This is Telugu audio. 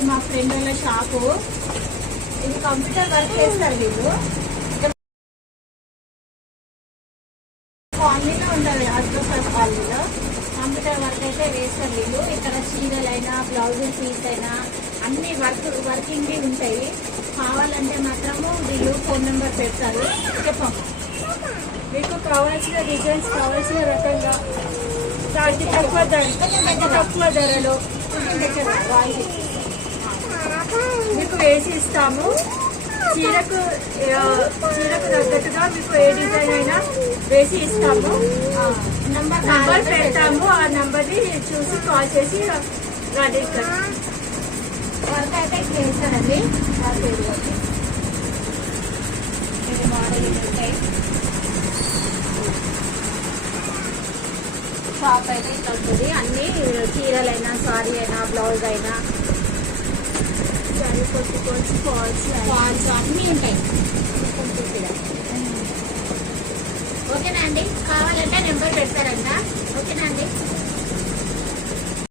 ఇది మా ఫ్రెండ్ వాళ్ళ షాపు. ఇది కంప్యూటర్ వర్క్ చేస్తారు వీళ్ళు. కాలనీలో ఉంటుంది, అద్భుత కాలనీలో కంప్యూటర్ వర్క్ అయితే వేస్తారు వీళ్ళు. ఇక్కడ చీరలైనా బ్లౌజ్ పీస్ అయినా అన్ని వర్కింగ్ ఉంటాయి. కావాలంటే మాత్రము వీళ్ళు ఫోన్ నెంబర్ పెడతారు. చెప్పమ్మా, మీకు కావాల్సిన డిజైన్స్ కావాల్సిన రకంగా తక్కువ ధరలో మీకు వేసి ఇస్తాము. చీరకు తగ్గట్టుగా మీకు ఏ డిజైన్ అయినా వేసి ఇస్తాము. నంబర్ పెడతాము, ఆ నంబర్ని చూసి కాల్ చేసి రెడీ వర్క్ అయితే ఇట్లా వేస్తారండి. మోడల్ ఉంటాయి. షాప్ అయితే ఇట్లా ఉంటుంది. అన్ని చీరలైనా సారీ అయినా బ్లౌజ్ అయినా ఫాల్స్ అన్నీ ఉంటాయి. ఓకేనా అండి, కావాలంటే నెంబర్ పెడతారంట. ఓకేనా అండి.